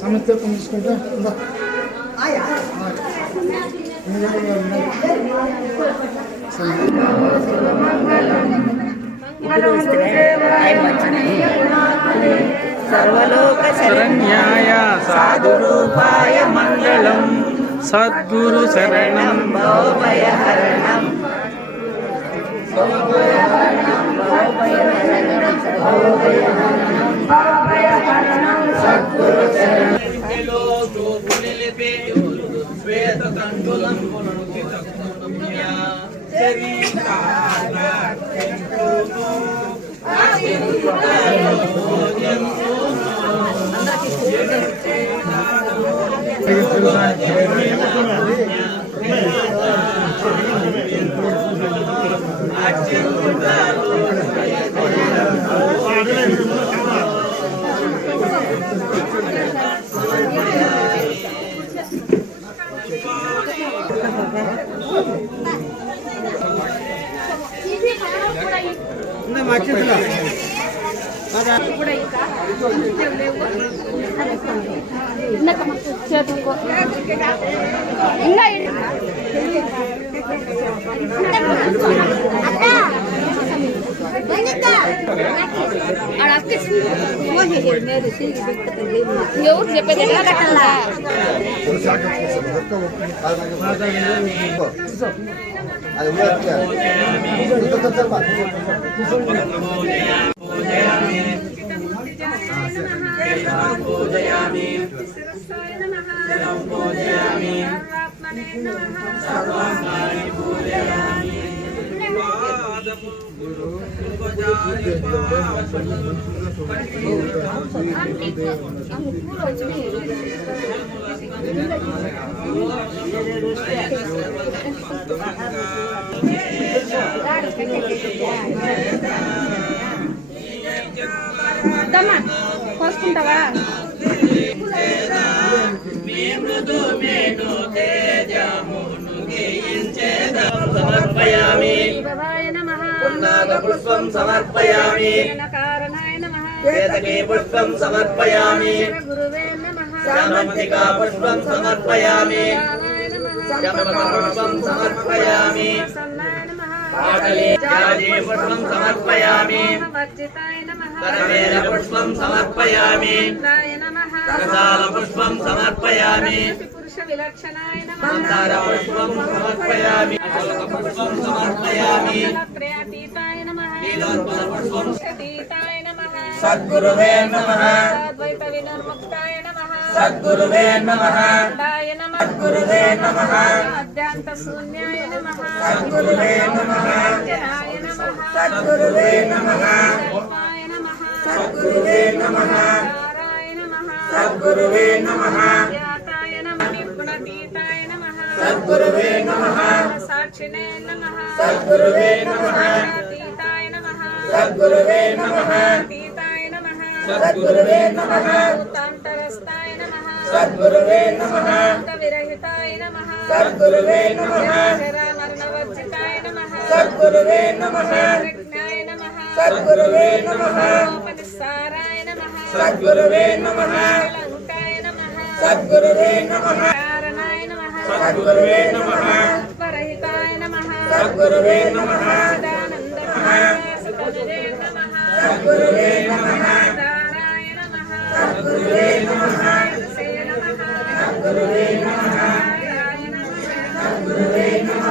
సమస్య తీసుకుంటా సర్వలోక శరణ్యాయ సాధురూపాయ మంగళం సద్గురు శరణం భవభయహరణం సద్గురు శరణం ఎవరు చెప్పేది కోసుకుంటావా సమర్పయామి పుష్పం సమర్పయామి వేదకే పుష్పం సమర్పయామి శామంతికా పుష్పం సమర్పయామి పుష్పం సమర్పయామి పుష్పం సమర్పయామి కరవేర పుష్పం సమర్పయామి కసాల పుష్పం సమర్పయామి మందార పుష్పం సమర్పయామి పుష్పం సమర్పయామి నీలోత్పల పుష్పం సద్గురువే నమః సద్గురువే నమః సద్గురువే నమః అద్యాంత శూన్యాయ నమః సద్గురువే నమః సద్గురువే నమః సద్గురువే నమః సద్గురువే నమః సద్గురువే నమః సాక్షినే నమః సద్గురువే నమః తీతాయ నమః సద్గురువే నమః తీతాయ నమః సద్గురువే నమః తాంతరస్తాయ నమః సద్గురువే నమః విరహితాయ నమః సద్గురువే నమః శరణవర్జితాయ నమః సద్గురువే నమః ప్రజ్ఞాయ నమః సద్గురువే నమః ఉపనిస్సారాయ నమః సద్గురువే నమః లంకాయ నమః సద్గురువే నమః సద్గురువే నమః పరహితాయ నమః సద్గురువే నమః సదానందనాయ నమః సద్గురువే నమః నారాయ నమః సద్గురువే నమః సద్గురువే నమః సద్గురువే నమః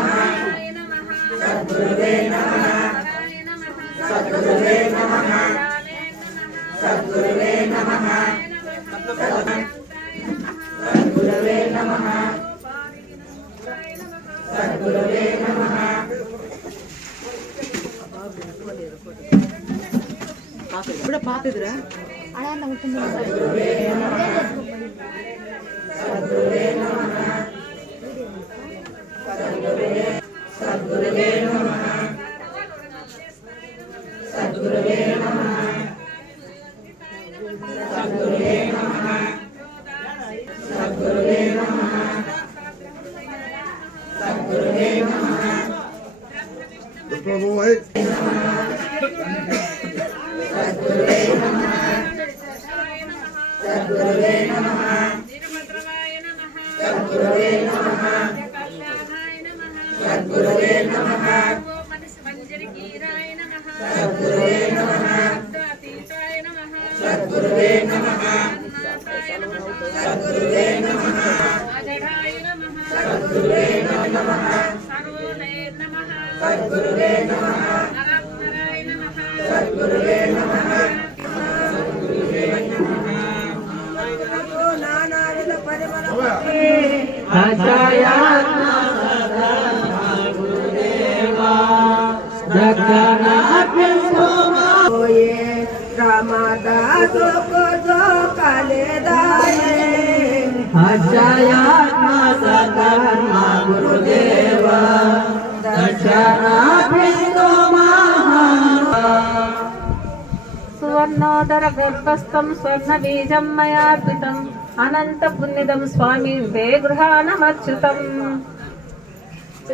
సద్గురువే నమః సద్గురువే నమః సద్గురువే నమః సద్గురువే నమః సద్గురువే నమః ఇప్పుడు పాతదిరా అలా ఉంటుంది సద్గురువే నమః సద్గురువే నమః సద్గురువే నమః సద్గురువే నమః సద్గురువే నమః సద్గురువే నమః సద్గురువే నమః సద్గురువే నమః సద్గురువే నమః సద్గురువే నమః ఆజడాయ నమః సద్గురువే నమః సర్వోదయ నమః సద్గురువే నమః నరత్నరాయ నమః సద్గురువే నమః रामादास को जो काले दाए अक्षयात्मा सकर्मा गुरुदेव दक्षिणाभितो सुवर्णोदर गर्भस्थं स्वर्णबीजं मयार्पितम् अनन्तपुण्यदं स्वामी वे गृहाणमच्युतम्